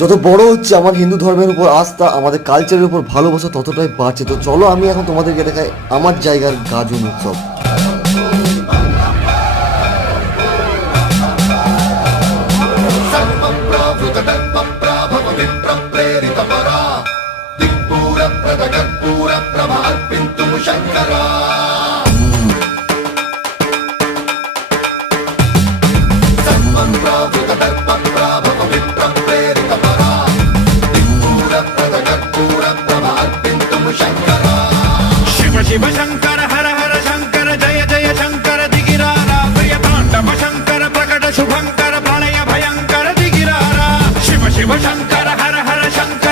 যত বড় হচ্ছে আমার হিন্দু ধর্মের উপর আস্থা, আমাদের কালচারের উপর ভালোবাসা ততটাই বাড়ছে। তো চলো আমি এখন তোমাদেরকে দেখাই আমার জায়গার গাজন উৎসব। शिव शंकर हर हर शंकर जय जय शंकर दिगिरारा प्रिय तांडव शंकर प्रकट शुभंकर प्रलय भयंकर दिगिरारा शिव शिव शंकर हर हर शंकर